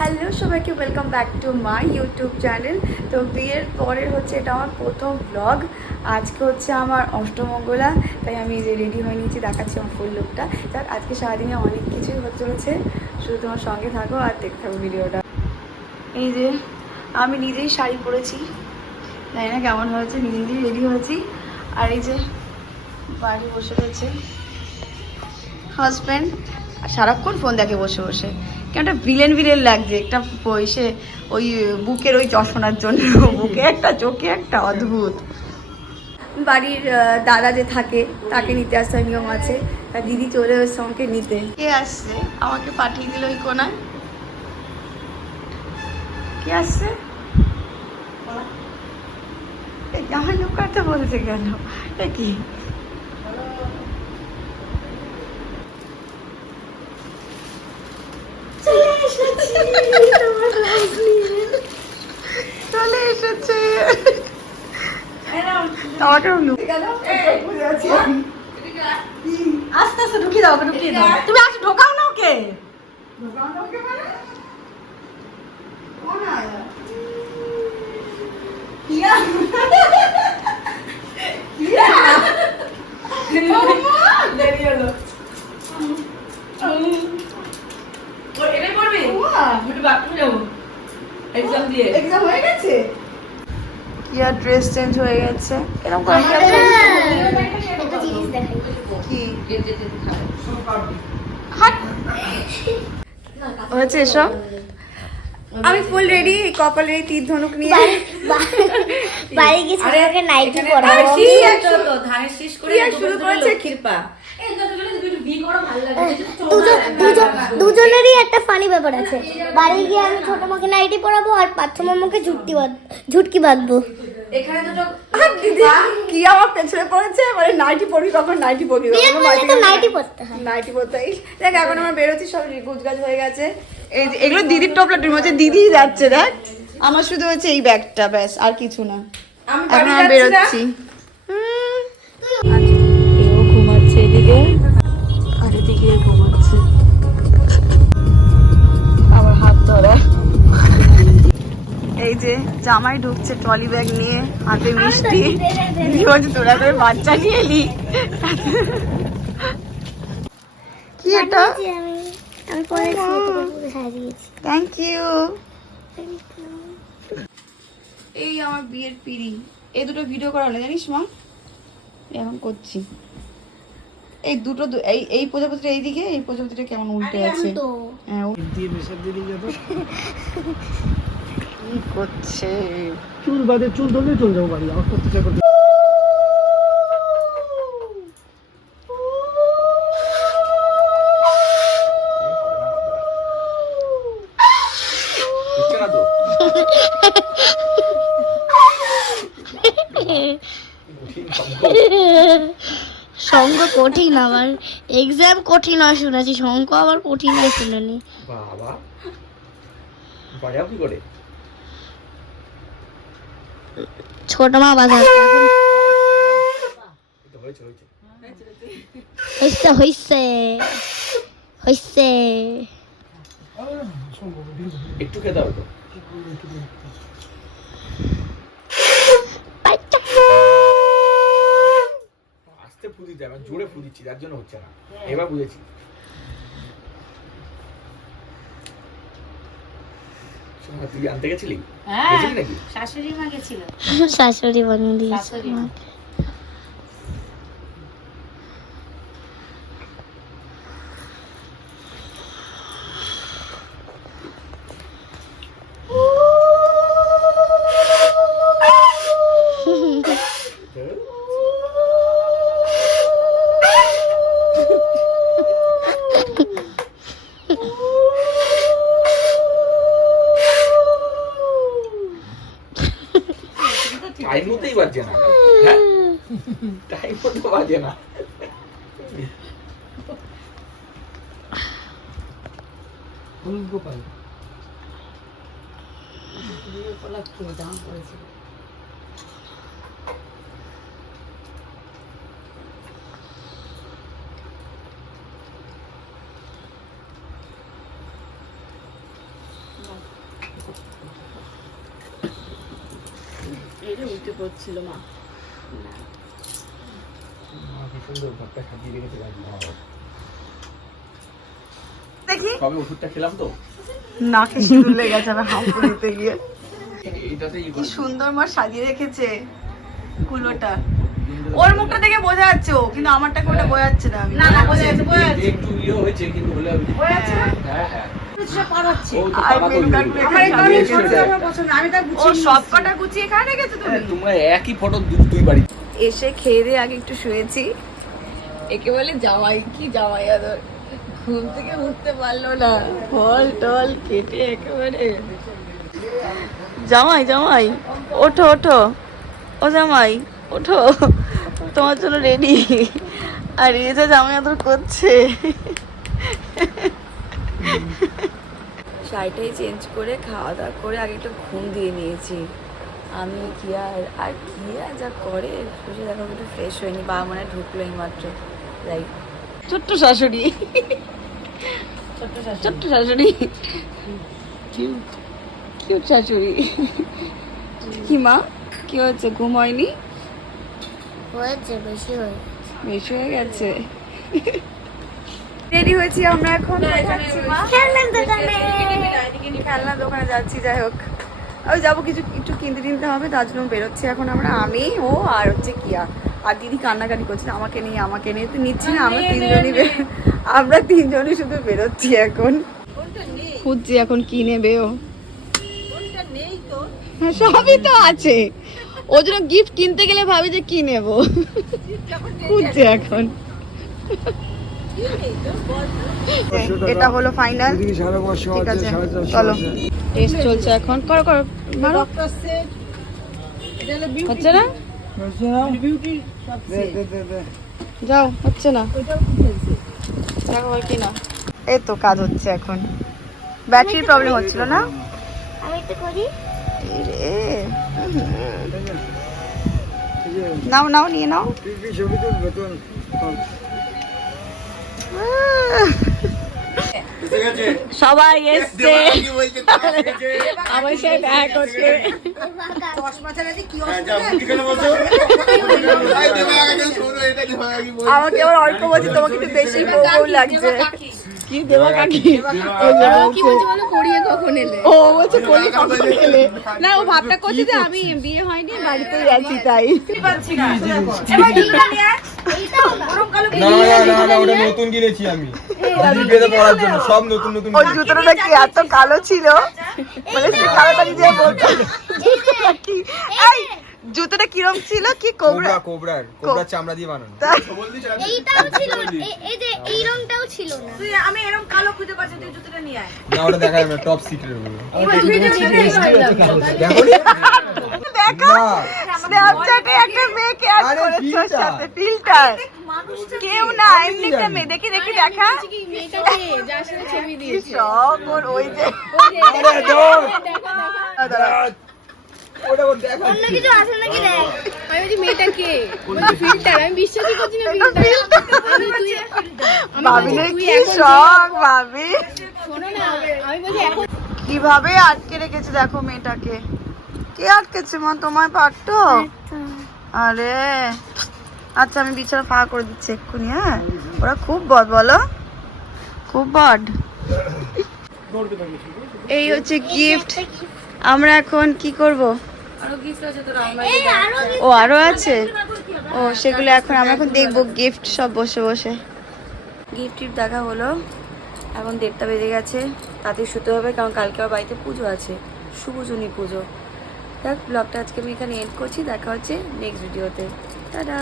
Hello সবাইকে, welcome back to my YouTube channel. তো বিয়ের পরের হচ্ছে এটা আমার প্রথম ব্লগ। আজকে হচ্ছে আমার অষ্টমঙ্গলা, তাই আমি যে রেডি হয়ে নিয়েছি, দেখাচ্ছি আমার ফুল লুকটা। যাক, আজকে সারাদিনে অনেক কিছুই হতে চলেছে, শুধু তোমার সঙ্গে থাকো আর দেখতে থাকো ভিডিওটা। এই যে আমি নিজেই শাড়ি পরেছি, জানি না কেমন হয়েছে, নিজে নিজেই রেডি হয়েছি। আর এই যে বাড়ি বসে রয়েছে হাজব্যান্ড, আর সারাক্ষণ ফোন দেখে বসে বসে। কেমনটা ভিলেন ভিলেন লাগছে একটা বয়সে, ওই বুকের ওই চশমার জন্য বুকে একটা চোখে একটা অদ্ভুত। বাড়ির দাদা যে থাকে তাকে নিতে আসতে নিয়ম আছে, তা দিদি চলে এসছে আমাকে নিতে। কে আসছে আমাকে পাঠিয়ে দিল ওই কোনায়? কে আসছে? আমার লোক কথা বলছে কেন? এ কি? চলে এসেছে আমাকে আস্তে আস্তে ঢুকিয়ে দাও, ঢুকিয়ে দাও। তুমি আজ ঢোকাও না ওকে, এক্সাম হয়ে গেছে, কি আর ড্রেস চেঞ্জ হয়ে গেছে এরকম করে কি হয়েছে এসব? আমি ফুল রেডি, কপালে তীর ধনুক নিয়ে বাড়ি গেছি, ওকে নাইটি পরাবো। ধানের শীষ করে শুরু করেছে কৃপা। দুজনেরই একটা ফানি ব্যাপার আছে। বাড়ি গিয়ে আমি ছোট মাকে নাইটি পরাবো আর পাঁচশো মামাকে ঝুটকি বাঁধবো। এখানে দুটো দিদি কি আমার পেছনে পড়েছে, মানে নাইটি পরবি কখন, নাইটি পরবি নাইটি পরতে হয়, নাইটি পরতে হয়। দেখ এখন আমার বেরোচ্ছি, সব গুজগাজ হয়ে গেছে। এই যে এগুলো দিদির টপলা, তুমি হচ্ছে দিদি যাচ্ছে, দেখ আমার শুধু হচ্ছে এই ব্যাগটা, ব্যাস আর কিছু না। এখন আমি বেরোচ্ছি। এও ঘুমাচ্ছে এদিকে, আর এদিকে ঘুমাচ্ছে, আমার হাত ধরা। এই যে জামাই ঢুকছে ট্রলি ব্যাগ নিয়ে, হাতে মিষ্টি। তোরা তোর বাচ্চা নিয়ে এলি কি এটা? আমি পরেছি, সাজিয়েছি। Thank you. এই আমার বিয়ের পিড়ি, এই দুটো ভিডিও করা হলো জানিস মা, এখন করছি। এই দুটো এই প্রজাপতিটা এইদিকে, এই প্রজাপতিটা কেমন উল্টে আছে। হ্যাঁ কি করছে? চুল বাদে চুল ধরলে চলে যাবো বাড়ি, আমার করতে চাই করতে। শঙ্খ কঠিন, আবার এক্সাম কঠিন হয় শুনেছি, শঙ্খ আবার কঠিন হয় শুনেনি। বাবা বাজাও কি করে? ছোট মা বাজার হইছে হইছে হইছে। একটু খেতে হবে তো। আস্তে ফু দিতে হবে, জোরে ফু দিচ্ছি তার জন্য হচ্ছে না। এবার বুঝেছি। তুই আনতে গেছিলি? গেছিলি নাকি? শাশুড়ি মা গেছিল, শাশুড়ি বানিয়ে দিয়েছে। টাইম মতোই বাজে না, হ্যাঁ টাইম মতো বাজে না। গোপাল দাম করেছিল। দেখে উঠে পড়ছিল মা। কি সুন্দর ঘরটা সাজিয়ে রেখেছে বাবা। দেখি সবে ওষুধটা খেলাম তো নাকে সিঁদুর লেগে গেছে আমার হাঁপুর দিতে গিয়ে। এইটাতে কি সুন্দর মা সাজিয়ে রেখেছে কুলোটা। ওর মুখটা দেখে বোঝা যাচ্ছে ও, কিন্তু আমারটা কোনটা বোঝা যাচ্ছে না। না না বোঝা যাচ্ছে বোঝা যাচ্ছে। একটু ইয়ে হয়েছে কিন্তু হলে বোঝা যাচ্ছে না? হ্যাঁ হ্যাঁ কিছু পারাচ্ছে। ও তো আর পাকা মেনু করে কার্ড দিল। এখানে আমার এই সাজিয়ে ফটোটা রেখেছে। আমার পছন্দ, আমি তা ও গুছিয়ে সব কটা গুছিয়ে এখানে রেখেছো হ্যাঁ, তুমি? তোমরা একই ফটো দুই বাড়ি। এসে খেয়ে দিয়ে আগে একটু শুয়েছি। একে বলে জামাই, কি জামাই আদর। ঘুম থেকে উঠতে পারলো না, ফল টল কেটে একেবারে। জামাই জামাই ওঠো ওঠো, ও জামাই ওঠো, তোমার জন্য রেডি। আর এই যে জামাই আদর করছে। শাড়িটাই চেঞ্জ করে খাওয়া দাওয়া করে আগে একটু ঘুম দিয়ে নিয়েছি আমি। আর কিয়া যা করে বসে দেখো একটু ফ্রেশ হয়নি, বাবা মানে ঢুকলো এই মাত্র। যাই ছোট্ট শাশুড়ি, ছোট্ট শাশুড়ি, কিউট শাশুড়ি। কি মা কি হচ্ছে, ঘুম হয়নি? হয়েছে, বেশি হয়েছে। বেশি হয়ে গেছে। রেডি হয়েছি আমরা, এখন যাচ্ছি মা খেলনার দোকানে। খেলনা দোকানে যাচ্ছি। যাই হোক ওই যাবো, কিছু একটু কিনতে কিনতে হবে, তার জন্য বেরোচ্ছি এখন আমরা। আমি, ও আর হচ্ছে কিয়া। আর দিদি কান্নাকাটি করছে আমাকে নিয়ে তো নিচ্ছি না। আমরা তিনজনই শুধু বেরোচ্ছি এখন। খুঁজছি এখন কি নেবে ও। হ্যাঁ, সবই তো আছে, ওর জন্য গিফট কিনতে গেলে ভাবি যে কি নেব। খুঁজছি এখন। এটা হলো ফাইনাল। ঠিক আছে চলো, টেস্ট চলছে এখন। করো করো মারো। হচ্ছে না, যাও হচ্ছে না, দেখো কি না। এই তো কাজ হচ্ছে এখন। ব্যাটারির প্রবলেম হচ্ছিল না। আমি একটু করি। এ, নাও নাও নিয়ে নাও। সবাই এসছে আমার সাথে দেখা করতে। আমাকে আবার অল্প বলছি, তোমাকে একটু বেশি বউ লাগছে। কি দেবা কাকি? ও বলছে পড়িয়ে কখন এলে। না ও ভাবটা করছে যে আমি বিয়ে হয়নি, বাড়িতেই আছি তাই। না ওটা নতুন কিনেছি আমি বিয়েতে পরার জন্য, সব নতুন নতুন। ওর জুতোটা কি এত কালো ছিল, মানে সে কালোটা দিয়ে বলতো কি। এই জুতোটা কিরম ছিল, কি কোবরা? কোবরার চামড়া দিয়ে বানানো। এইটাও ছিল, এই যে এই রংটাও ছিল না। তুই আমি এরকম কালো খুঁজে পাচ্ছি, তুই জুতোটা নিয়ে আয়। না ওটা দেখা যাবে টপ সিক্রেট বলে। দেখো দেখো স্ন্যাপচ্যাটে একটা মেয়েকে অ্যাড আরে করেছে ওর filter। সাথে, ফিল্টার। কেউ না, এমনি একটা মেয়ে। দেখি দেখি দেখা। কি শখ ওর, ওই যে আরে দৌড় ওটা ওর দেখা। অন্য কিছু আছে নাকি দেখ। ভাবি কি শখ, ভাবি কিভাবে আটকে রেখেছে দেখো মেয়েটাকে। কে আটকেছে মা, তোমায় পারতো? আরে আচ্ছা আমি বিছানা ফাঁকা করে দিচ্ছি এক্ষুনি। হ্যাঁ ওরা খুব বদ, বলো খুব বদ। এই হচ্ছে গিফট। আমরা এখন কি করব? এই আরো ও আরো আছে, ও সেগুলো এখন আমরা এখন দেখবো গিফট সব বসে বসে। গিফট টিফট দেখা হলো, এখন 1:30 বেজে গেছে। তাতে শুতে হবে, কারণ কালকে আমার বাড়িতে পুজো আছে, শুভজনী পুজো। দেখ ব্লগটা আজকে আমি এখানে এন্ড করছি, দেখা হচ্ছে নেক্সট ভিডিওতে। টাটা।